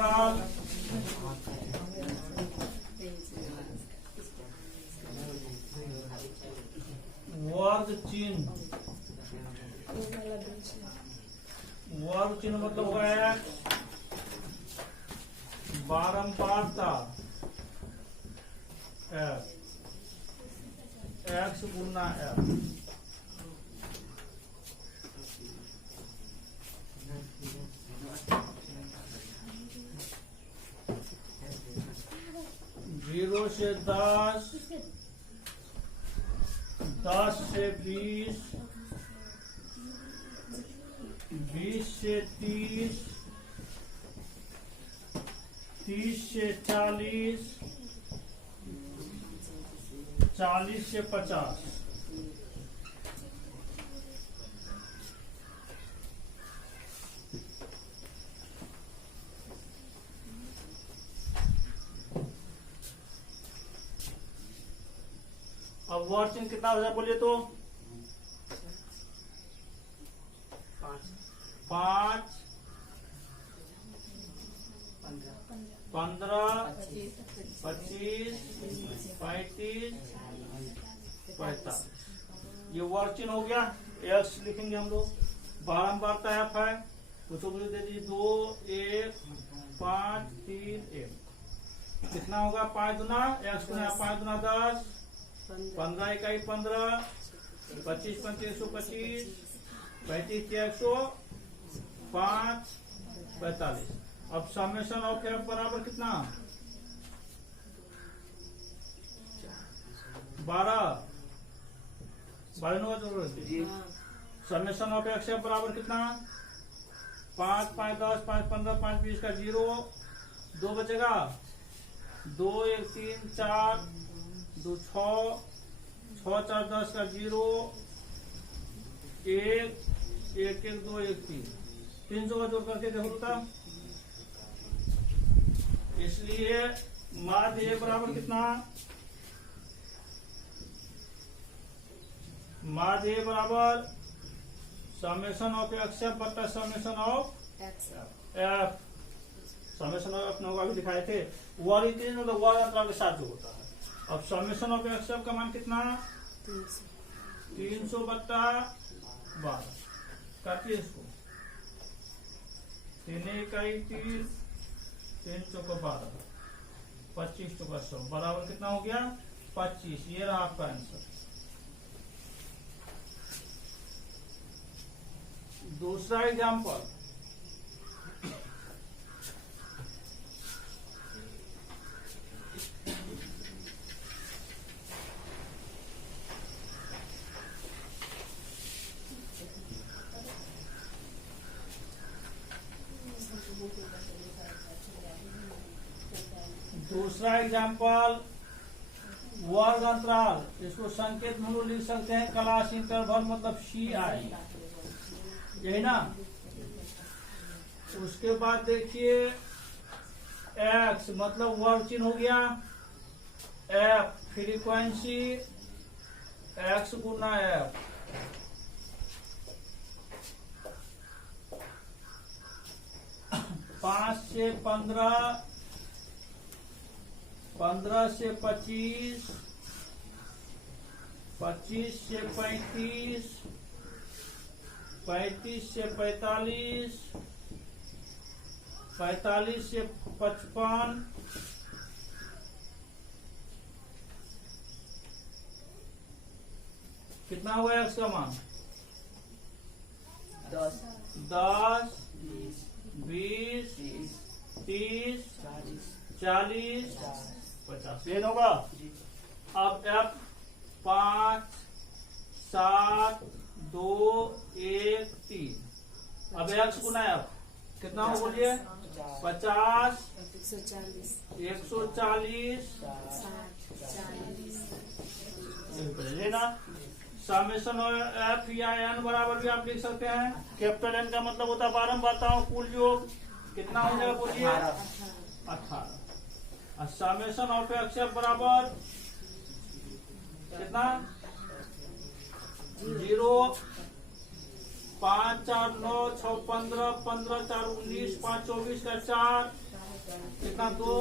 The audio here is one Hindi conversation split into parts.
अंतराल वर्ग चिन्ह मतलब होगा बारंबारता एक्स गुना एफ। जीरो से 10, 10 से 20, 20 से 30, 30 से 40, 40 से 50। अब वर्ग चिन्ह कितना हो जाए बोलिए तो 5, 15, 25, 35, 45। ये वर्ग चिन्ह हो गया। एक्स लिखेंगे हम लोग। बारंबारता एफ है, उसको दे दीजिए 2, 1, 5, 3, 1। कितना होगा 5 गुना एक्स गुना 5 गुना 10, 15 इकाई 15, 25 पंच 125, 35 के 105, 45। अब समेशन ऑफ एफ बराबर कितना 12 समेशन ऑफ एक्स एफ बराबर कितना 5, 5, 10, 5, 15, 5, 20 का 0, 2 बचेगा 2, 1, 3, 4, 2, 6, 6, 4, 10 का 0, 1, 1, 1, 2, 1, 3, 300 का जोड़ करके देखो था। इसलिए माध्य ए बराबर कितना माध्य ए बराबर समेशन ऑफ एक्स एफ बटा summation of f. Summation of F अभी दिखाए थे वर्ग चिन्ह मतलब वर्ग अंतराल के साथ जो होता है। अब समेशन ऑफ एक्स एफ का मान कितना 300 बट्टा 12 काटिए इसको 3 इकाई 30, 3 चौका 12, 25 चौका 100 बराबर कितना हो गया 25। ये रहा आपका आंसर। दूसरा एग्जाम्पल वर्ग अंतराल। इसको संकेत में हम लिख सकते हैं क्लास इंटरवल मतलब CI, यही ना। उसके बाद देखिए x मतलब वर्ग चिन्ह हो गया f फ्रीक्वेंसी x गुना f। पांच से 15, 15 से 25, 25 से 35, 35 से 45, 45 से 55, कितना हुआ है इसका मान 10, 20, 30, 40, 50 ये होगा। अब f 5, 7, 2, 1, 3। अब x गुना f कितना हो बोलिए 50, 140, लेना। समेशन एफ या एन बराबर भी आप लिख सकते हैं। कैपिटल एन का मतलब होता है बारंबारताओं कुल योग। कितना हो जाएगा बोलिए 18। समेशन ऑफ एक्स एफ बराबर कितना 0, 5, 4, 9, 6, 15, 15, 4, 19, 5, 24 का 4, कितना 2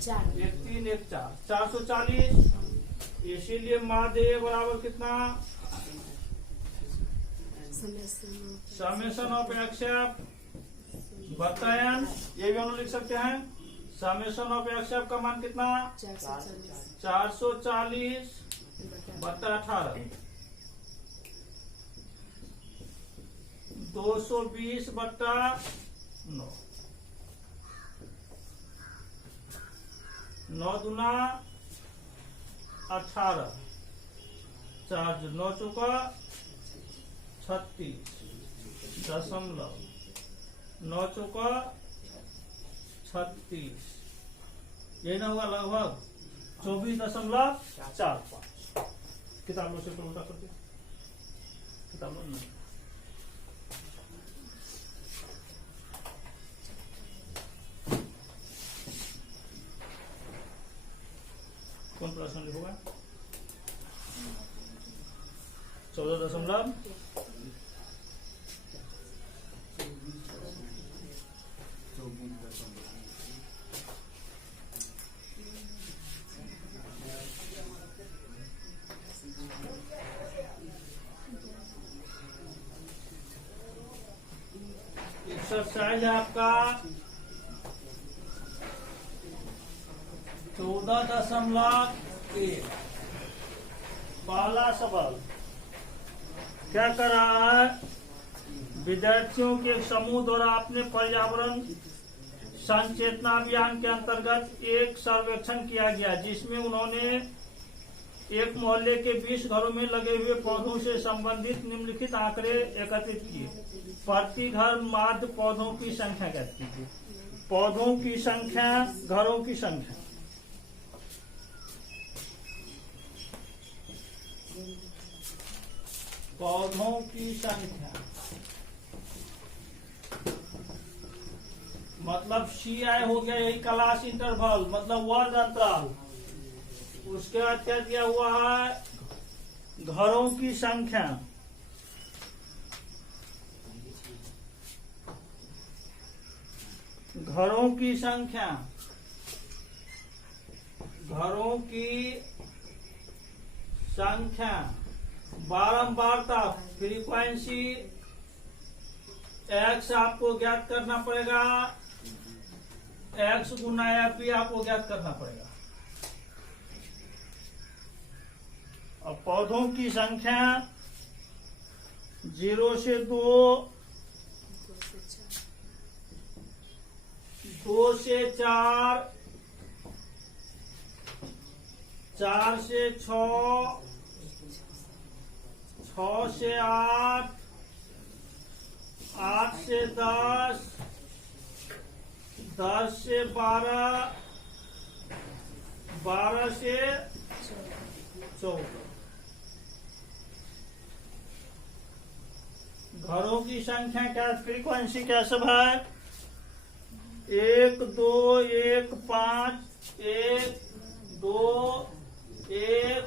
4 1 3 1 4 440। इसीलिए माध्य बराबर कितना समेशन ऑफ एक्सएफ बटायन, ये भी हम लोग लिख सकते हैं। समेशन ऑफ एक्सएफ का मान कितना 440 बटा 18 220 बटा 9 9 दूना 18 4 9 चौका 36 दशमलव 9 चौका 36, यही ना होगा लगभग 24.45। किताबों से उल्टा करके किताबों में कौन प्रश्न लिखोगा 14.। एक्सरसाइज आपका 14.1। पहला सवाल क्या कर रहा है, विद्यार्थियों के एक समूह द्वारा अपने पर्यावरण संचेतना अभियान के अंतर्गत एक सर्वेक्षण किया गया, जिसमें उन्होंने एक मोहल्ले के 20 घरों में लगे हुए पौधों से संबंधित निम्नलिखित आंकड़े एकत्रित किए। प्रति घर माध्य पौधों की संख्या ज्ञात कीजिए। पौधों की संख्या, घरों की संख्या। पौधों की संख्या मतलब CI हो गया, यही क्लास इंटरवल मतलब वर्ग अंतराल। उसके बाद क्या दिया हुआ है, घरों की संख्या। घरों की संख्या, घरों की संख्या, बारंबारता फ्रीक्वेंसी x आपको ज्ञात करना पड़ेगा, x गुना FP आपको ज्ञात करना पड़ेगा। अब पौधों की संख्या 0 से 2, 2 से 4, 4 से 6, 6 से 8, 8 से 10, 10 से 12, 12 से 14। घरों की संख्या क्या, फ्रीक्वेंसी क्या सब है, 1 2 1 5 1 2 1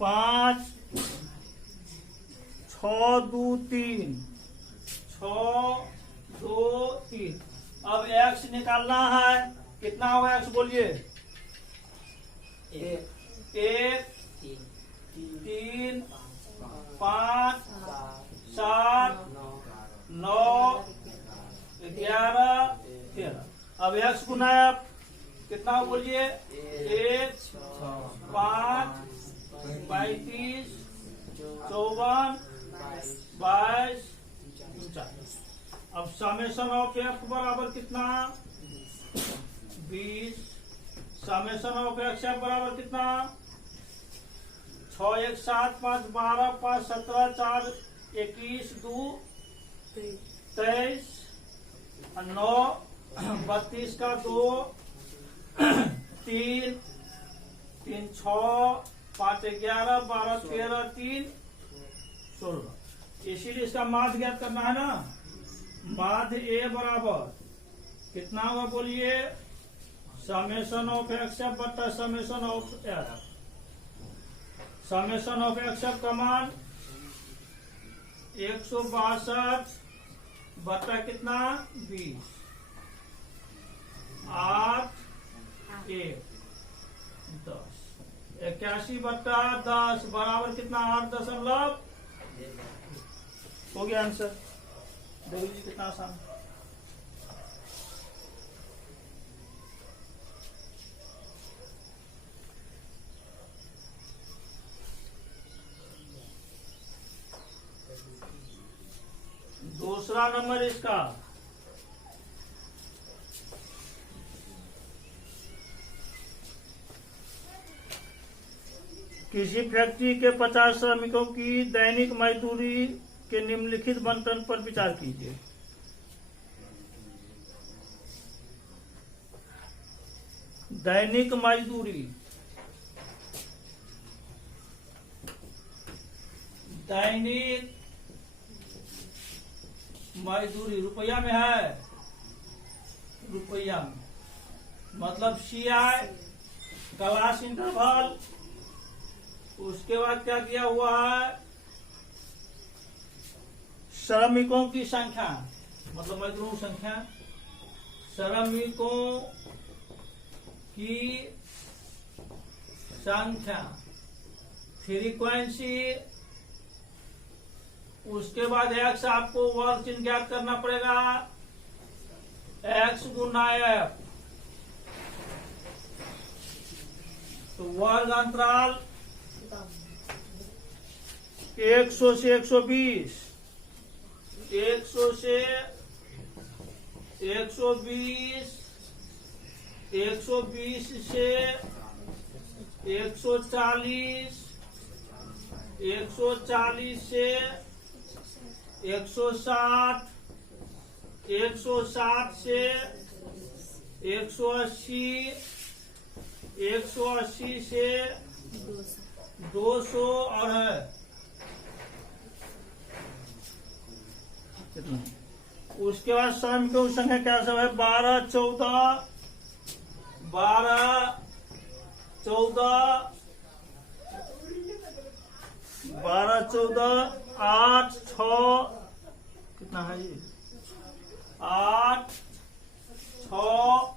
5 6 2 3 6 2 3। अब x निकालना है, कितना होगा x बोलिए, 1 3 5 7 9 11 13। अब x गुना कितना बोलिए, 1 5 35 54 22 49। अब समेशन ऑफ f बराबर कितना 20। समेशन ऑफ x बराबर कितना 6 1 7 5 12 5 17 4 21 2 23 9 32 का 2 3 3 6 5 11 12 13 3 16। इसीलिए इसका माध्य ज्ञात करना है ना। माध्य ए बराबर कितना होगा बोलिए, समेशन ऑफ एक्सएफ बटा summation of f. Summation of xf का मान 162 बटा कितना 20। 8 1 10। 81/10 बराबर कितना? 8 हो गया आंसर। देखो जी कितना आसान। दूसरा नंबर इसका, किसी फैक्ट्री के 50 श्रमिकों की दैनिक मजदूरी के निम्नलिखित बंटन पर विचार कीजिए। दैनिक मजदूरी, दैनिक मजदूरी रुपया में है, रुपया में मतलब CI क्लास इंटरवल। उसके बाद क्या दिया हुआ है? श्रमिकों की संख्या, मतलब मजदूरों की संख्या, श्रमिकों की संख्या, फ्रीक्वेंसी। उसके बाद x आपको वर्ग चिन्ह ज्ञात करना पड़ेगा, x गुना F। तो वर्ग अंतराल 100 से 120, 100 से 120, 120 से 140, 140 से 160, 160 से 180, 180 से 200 और है उसके बाद श्रमिकों की संख्या क्या सब है? 12 14 12 14 12 14 8 6 कितना है ये? 8 6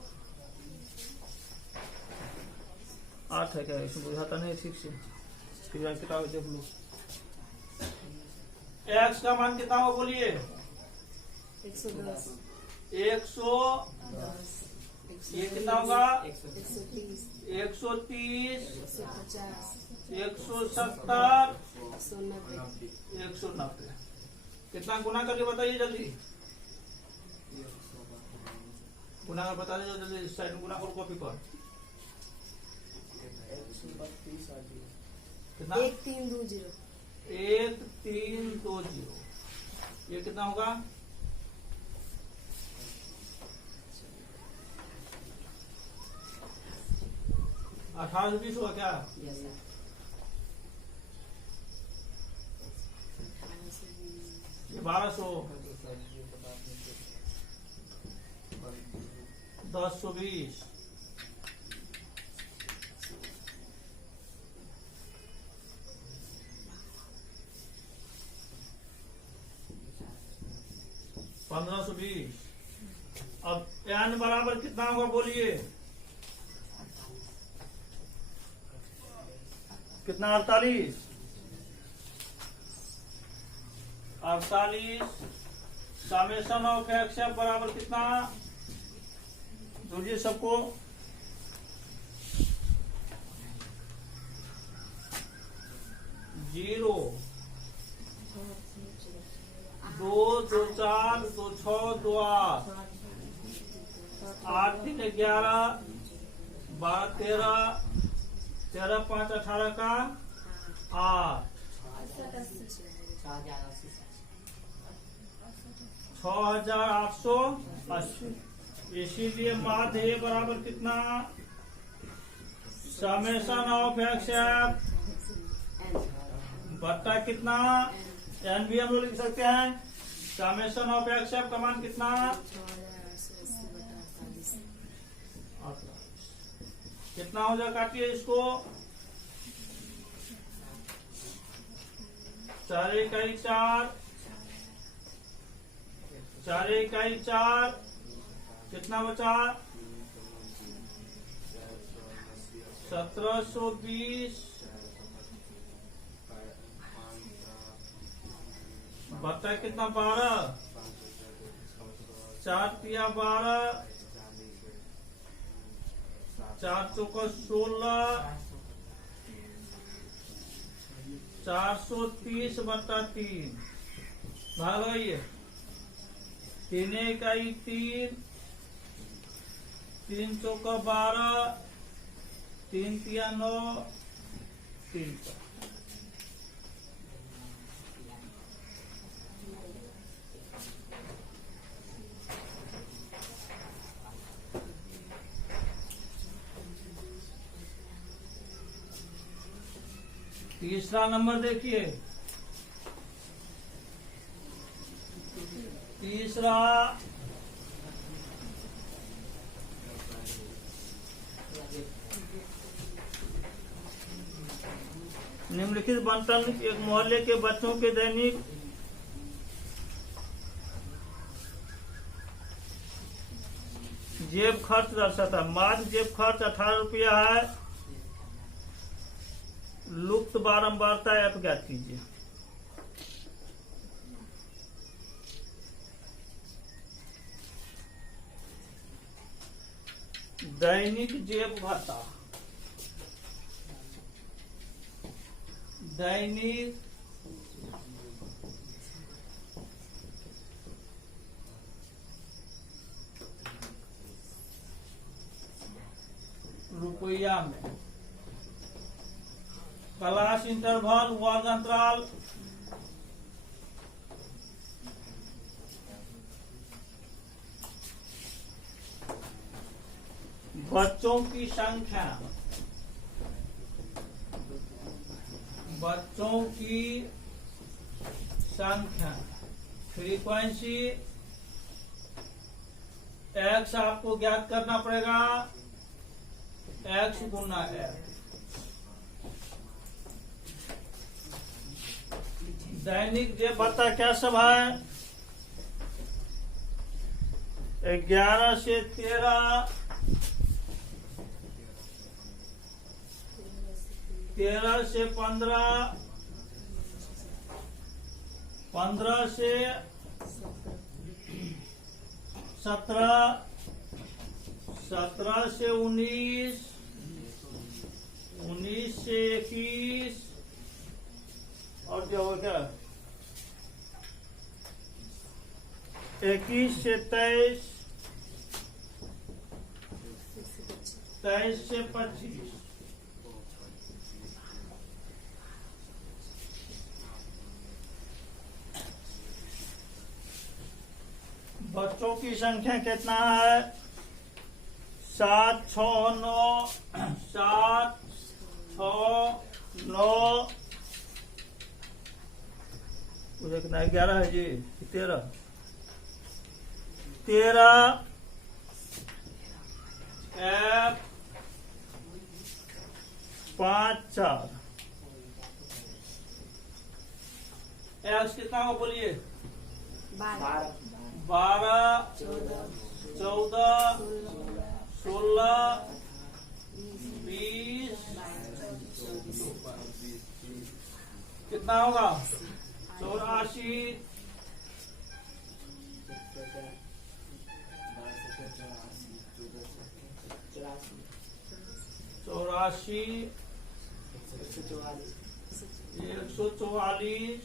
8 है क्या? इसमें बुझाता नहीं ठीक से, फिर किताब देख लो। x का मान कितना हो बोलिए? 110। 110। ये कितना होगा? 130, 130, 150, 170, 190। कितना गुना करके बताइए जल्दी, गुना कर बता दीजिए जल्दी। इस साइड में गुना कर, कॉपी कर। कितना? 1320। 1320। ये कितना होगा? 18 से 20 हुआ क्या? ये 1200, 1020, 1520। अब n बराबर कितना होगा बोलिए? कितना? 48। 48 समेशन ऑफ x बराबर कितना? जोड़िए सबको। 0 2 2 4 2 6 2 8 8 3 11 12 13 13 5 18 का 8 6880। इसीलिए माध्य ए बराबर कितना? समेशन ऑफ x बट्टा कितना? एन भी हम लोग लिख सकते हैं। समेशन ऑफ x का मान कितना? कितना हो जाए? काटिए इसको। 4 इकाई 4, 4 इकाई 4, कितना बचा? 1720 बता कितना 12 4 तिया 12 4 चौका 16 430 बटा 3 भाग है 3 इकाई 3 3 चौका 12 3 तिया 9 3 तीसरा नंबर देखिए तीसरा निम्नलिखित बंटन एक मोहल्ले के बच्चों के दैनिक जेब खर्च दर्शाता है। मात्र जेब खर्च 18 रुपया है। लुप्त बारंबारता ऐप ज्ञात कीजिए। दैनिक जेब भत्ता दैनिक रुपया में क्लास इंटरवल वर्ग अंतराल बच्चों की संख्या फ्रीक्वेंसी x आपको ज्ञात करना पड़ेगा x गुना f। दैनिक जेब भत्ता क्या सब है 11 से 13 13 से 15 15 से 17 17 से 19 19 से 21 और क्या होगा क्या 21 से 23 23 से 25 बच्चों की संख्या कितना है 7 6 9 7 6 9 कितना 11 है जी 13 F 5 4 X कितना हो बोलिए 12 14 16 20 कितना होगा 84 144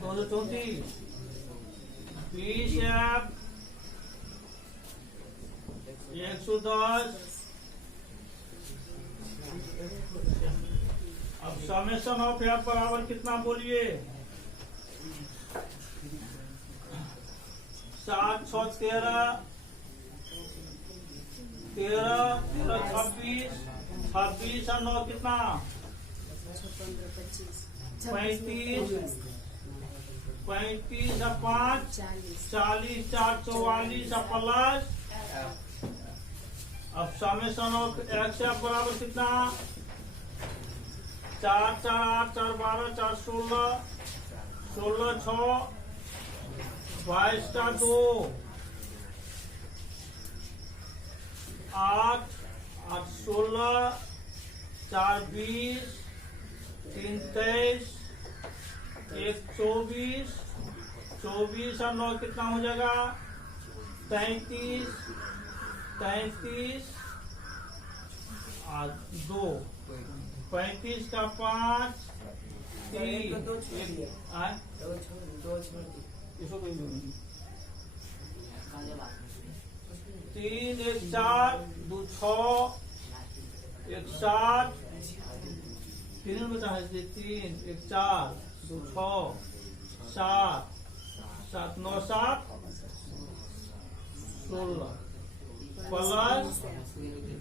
234 20 F 110। अब समेशन ऑफ एफ बराबर कितना बोलिए 7 6 13 26 26 और 9 कितना 35 35 और 5 40 4 44 और प्लस अब समेशन ऑफ एक्स एफ बराबर कितना 4 4 8 4 12 4 16 16 6 22 का 2 8, 8 16, 4 20, 3 23, 1 24, 24 और 9 कितना हो जाएगा? 33, 33 और 2, 35 का 5, 3, इसको कोई नहीं। 3 1 4 2 6 1 7 3 बचा है 3 1 4 2 6 7 7 9 7 16 प्लस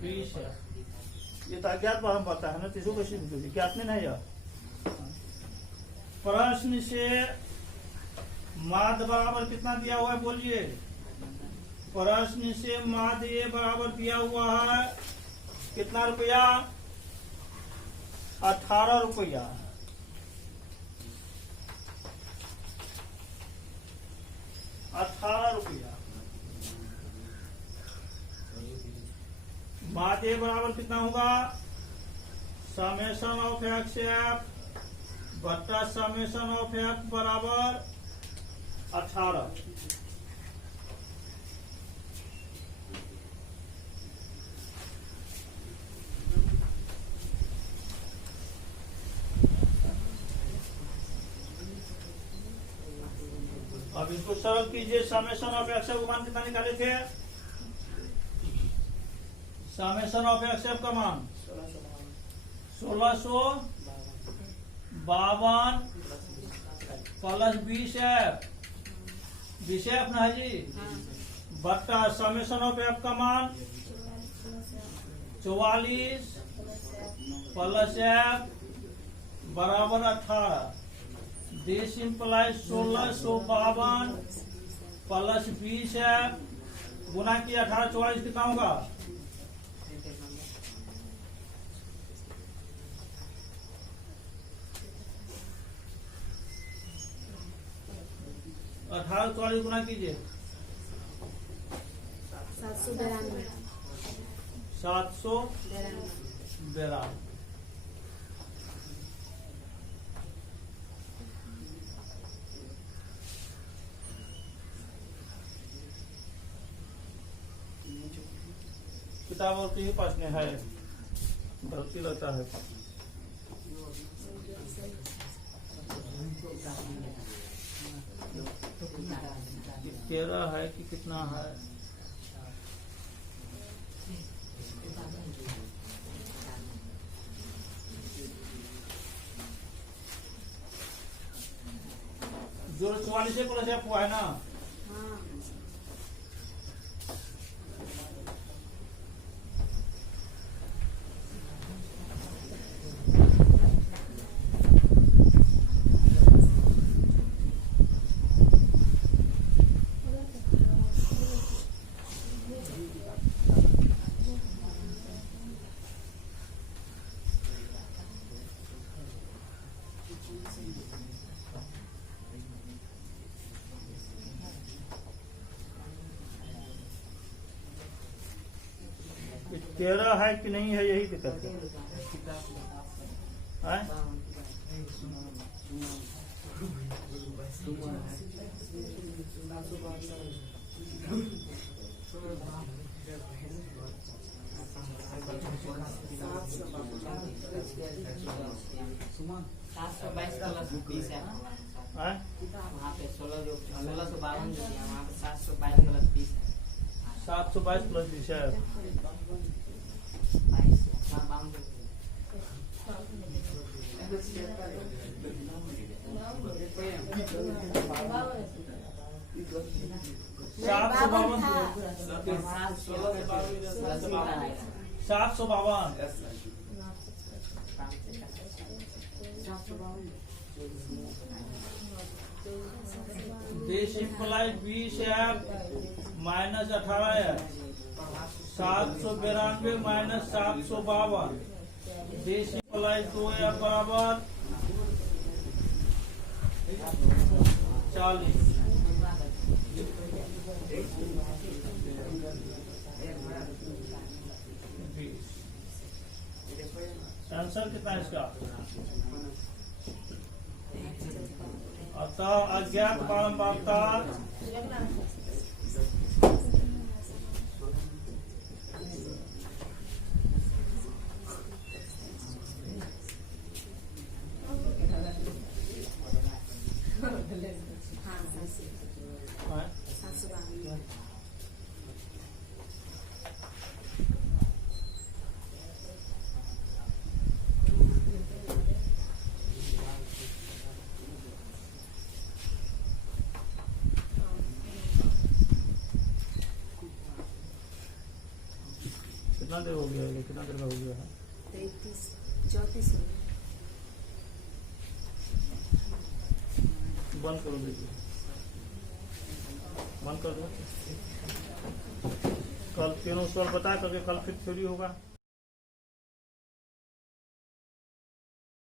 20 है। ये तो अज्ञात पर हम पता है ना, तीसरो कैसे निकलेगी? ज्ञात में नहीं है। प्रश्न से माध्य बराबर कितना दिया हुआ है बोलिए? प्रश्न से माध्य ये बराबर दिया हुआ है कितना रुपया? 18 रुपया। माध्य बराबर कितना होगा? समेशन ऑफ एक्स एफ बट्टा समेशन ऑफ एफ बराबर 18। अब इसको सरल कीजिए। समेशन ऑफ एक्स एफ का मान कितना निकाले थे? समेशन ऑफ एक्स एफ का मान 1652 प्लस 20 एफ, 20 एफ ना है जी, बट्टा समेशन ऑफ एफ का मान 44 प्लस एफ बराबर 18। दिस इंप्लाइज 1652 प्लस 20 एफ गुना की 18 44 कितना होगा? 18 44 गुना कीजिए 792। 792। किताब और ही पास में है, गलती लगता है। तेरह है कि कितना है? जो 44 प्लस एफ हुआ है ना, तेरह है कि नहीं है, यही दिक्कत है। 722 प्लस 20 है ना, वहाँ पे 1652 जो दिया वहाँ पे 722 प्लस 20 है। 722 प्लस 20 है। 20 है माइनस 18 है। 792 माइनस 752 देश इम्प्लाइज 2 है बराबर 40। आंसर कितना है इसका? अतः अज्ञात बारंबारता कितना देर हो गया है? कितना देर का हो गया है? 34 बंद करो, देखिए बंद कर दो। कल तीनों स्वर बता करके कल फिर थ्योरी होगा।